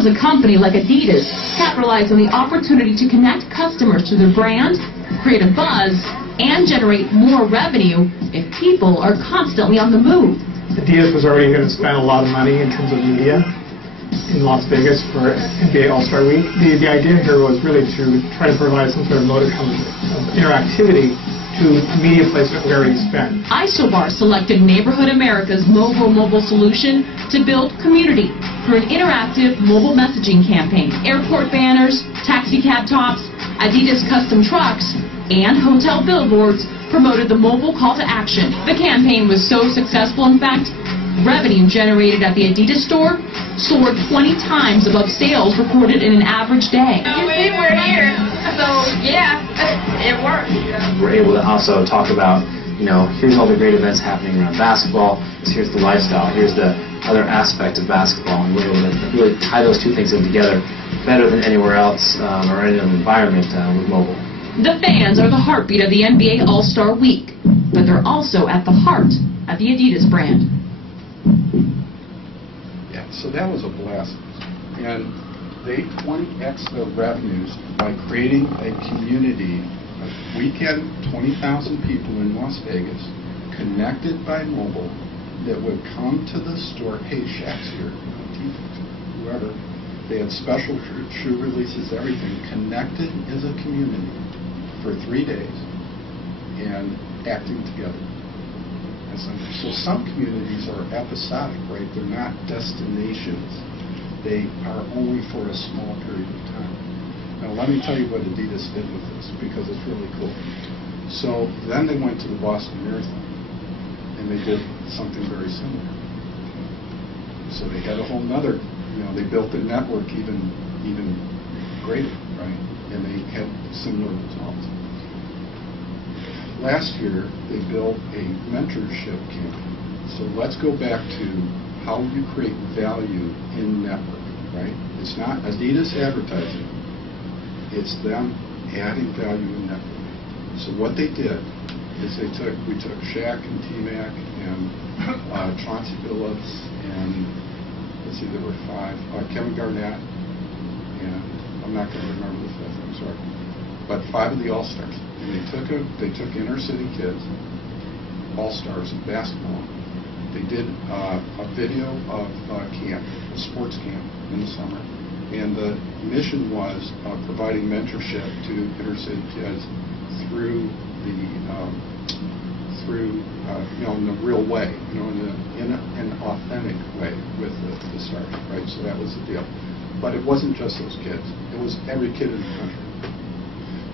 does a company like Adidas capitalize on the opportunity to connect customers to their brand, create a buzz, and generate more revenue if people are constantly on the move? Adidas was already going to spend a lot of money in terms of media in Las Vegas for NBA All-Star Week. The idea here was really to try to provide some sort of modicum of interactivity to media placement we already spent. Isobar selected Neighborhood America's mobile solution to build community through an interactive mobile messaging campaign. Airport banners, taxi cab tops, Adidas custom trucks, and hotel billboards promoted the mobile call to action. The campaign was so successful, in fact, revenue generated at the Adidas store soared 20 times above sales recorded in an average day. You see, we're here, so yeah, it worked. We're able to also talk about, here's all the great events happening around basketball, here's the lifestyle, here's the other aspect of basketball, and we're able to really tie those two things in together better than anywhere else or any other environment with mobile. The fans are the heartbeat of the NBA All-Star Week, but they're also at the heart of the Adidas brand. Yeah, so that was a blast. And they 20x their revenues by creating a community of weekend 20,000 people in Las Vegas connected by mobile that would come to the store. Hey, Shaq's here, whoever. They had special shoe releases, everything, connected as a community for 3 days and acting together. So some communities are episodic, right? They're not destinations. They are only for a small period of time. Now let me tell you what Adidas did with this, because it's really cool. So then they went to the Boston Marathon, and they did something very similar. So they had a whole nother, they built the network even greater, right? And they had similar results. Last year, they built a mentorship campaign. So let's go back to how you create value in network, right? It's not Adidas advertising. It's them adding value in network. So what they did is we took Shaq and T-Mac and Chauncey Billups and, let's see, there were 5, Kevin Garnett, and I'm not going to remember the fifth, I'm sorry, but 5 of the All-Stars. And they took inner city kids, all-stars in basketball. They did a video of camp, a sports camp in the summer, and the mission was providing mentorship to inner city kids through the in the real way, in an authentic way with the stars, right? So that was the deal. But it wasn't just those kids; it was every kid in the country.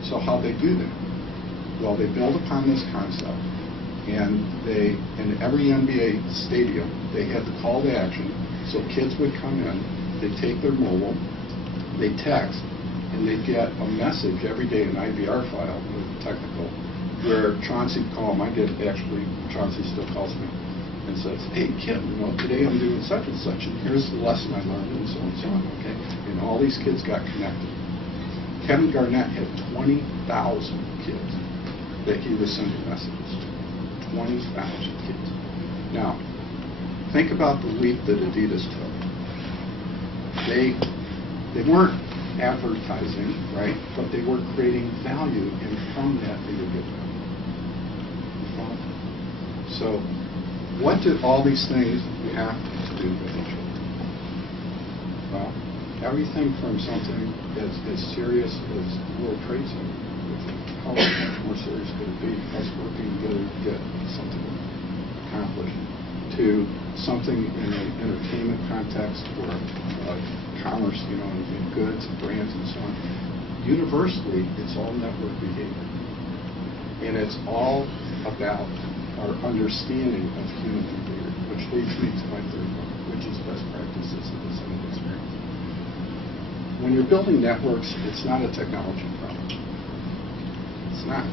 So how they do that? Well, they build upon this concept, and in every NBA stadium, they had the call to action. So kids would come in, they take their mobile, they text, and they get a message every day, an IVR file, technical, where Chauncey would call them. I did actually. Chauncey still calls me and says, "Hey, kid, today I'm doing such and such, and here's the lesson I learned, and so on and so on." Okay, and all these kids got connected. Kevin Garnett had 20,000 kids that he was sending messages to. 20,000 kids. Now, think about the leap that Adidas took. They weren't advertising, right? But they were creating value, and from that they would get value. So, what did all these things have to do with each other? Well, everything from something as serious as World Trade Center. How much more serious could it be? Us working together to get something accomplished, to something in an entertainment context or commerce, in goods and brands and so on. Universally, it's all network behavior. And it's all about our understanding of human behavior, which leads me to my third one, which is best practices of the same experience. When you're building networks, it's not a technology problem. It's not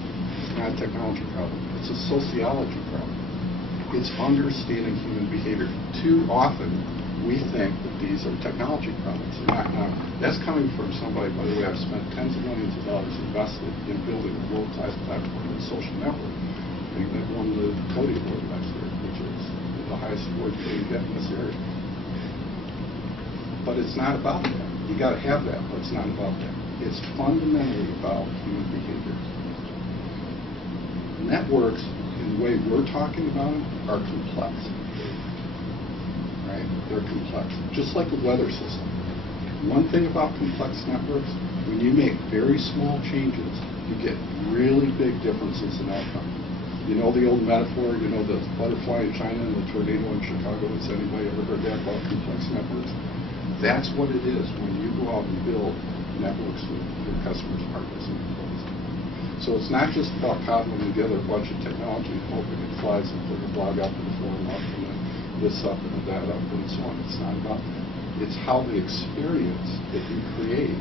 a technology problem. It's a sociology problem. It's understanding human behavior. Too often, we think that these are technology problems. Now, that's coming from somebody, by the way, I've spent tens of millions of dollars invested in building a world-class platform and social network. I think that won the Cody Award last year, which is the highest award you can get in this area. But it's not about that. You got to have that, but it's not about that. It's fundamentally about human behavior. Networks, in the way we're talking about them, are complex. Right? They're complex. Just like a weather system. One thing about complex networks, when you make very small changes, you get really big differences in outcome. You know the old metaphor, you know the butterfly in China and the tornado in Chicago. Has anybody ever heard that about complex networks? That's what it is when you go out and build networks with your customers, partners, and employees. So it's not just about cobbling together a bunch of technology and hoping it flies and put a blog up and a forum up and this up and that up and so on. It's not about that. It's how the experience that you create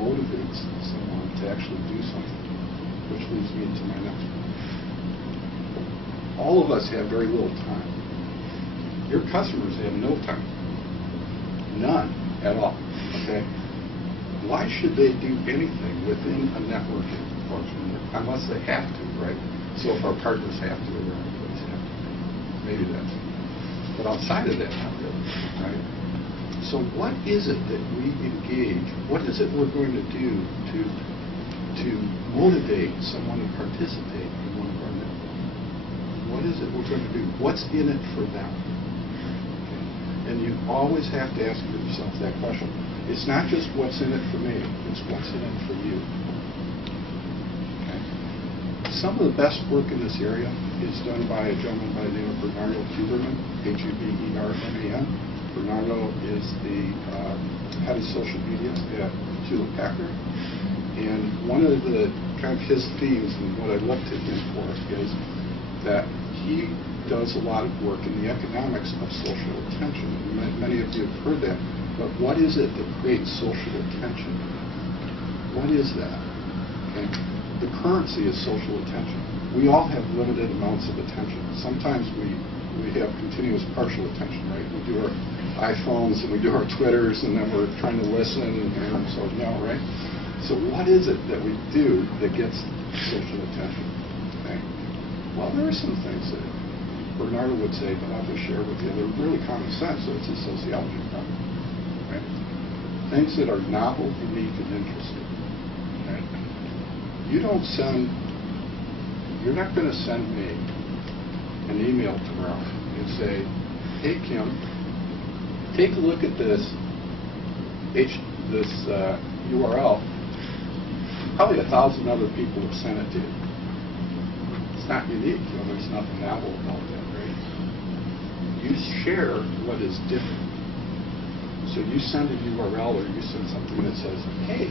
motivates someone to actually do something, which leads me to my next point. All of us have very little time. Your customers have no time. None at all. Okay? Why should they do anything within a networking function unless they have to, right? So if our partners have to, or our employees have to, maybe that's it. But outside of that, not really, right? So what is it that we engage? What is it we're going to do to motivate someone to participate in one of our networks? What is it we're going to do? What's in it for them? Okay. And you always have to ask yourself that question. It's not just what's in it for me, it's what's in it for you. Okay. Some of the best work in this area is done by a gentleman by the name of Bernardo Huberman, Huberman. Bernardo is the head of social media at Hewlett-Packard. And one of the kind of his themes and what I look to him for is that he does a lot of work in the economics of social attention. Many of you have heard that. But what is it that creates social attention? What is that? Okay. The currency is social attention. We all have limited amounts of attention. Sometimes we have continuous partial attention, right? We do our iPhones and we do our Twitters and then we're trying to listen and so right? So what is it that we do that gets social attention? Okay. Well, there are some things that Bernardo would say, but I'll just share with you. They're really common sense, so it's a sociology problem. Right? Things that are novel, unique, and interesting. Right? You're not going to send me an email tomorrow and say, hey, Kim, take a look at this URL. Probably 1,000 other people have sent it to you. It's not unique. There's nothing novel about that, right? You share what is different. So you send a URL or you send something that says, hey,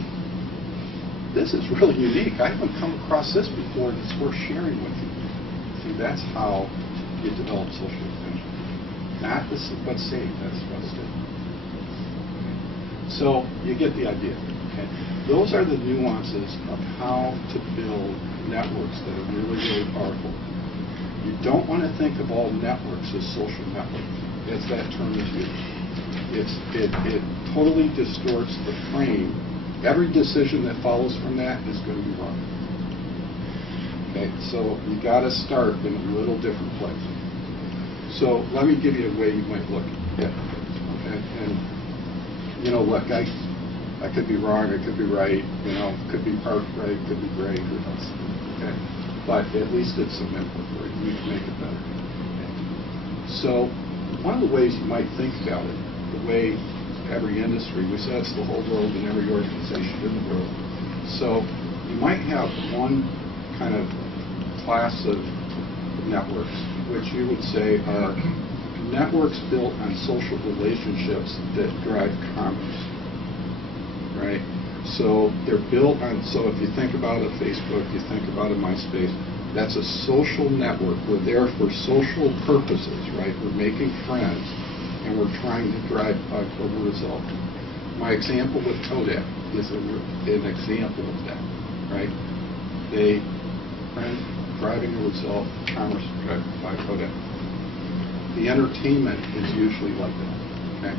this is really unique. I haven't come across this before and it's worth sharing with you. See, that's how you develop social attention. Not what's safe, that's what's different. Okay. So you get the idea. Okay? Those are the nuances of how to build networks that are really, really powerful. You don't want to think of all networks as social networks, as that term is used. It totally distorts the frame. Every decision that follows from that is going to be wrong. Okay, so you got to start in a little different place. So let me give you a way you might look at it. Okay, and look, I could be wrong, I could be right. Could be part right, could be great. Who knows? Okay, but at least it's some input for you. You can make it better. Okay. So one of the ways you might think about it, the way every industry, we say it's the whole world and every organization in the world. So you might have one kind of class of networks, which you would say are networks built on social relationships that drive commerce, right? So they're built on, so if you think about a Facebook, you think about a MySpace, that's a social network. We're there for social purposes, right? We're making friends and we're trying to drive a result. My example with Kodak is an example of that, right? Driving a result, commerce driven by Kodak. The entertainment is usually like that, okay?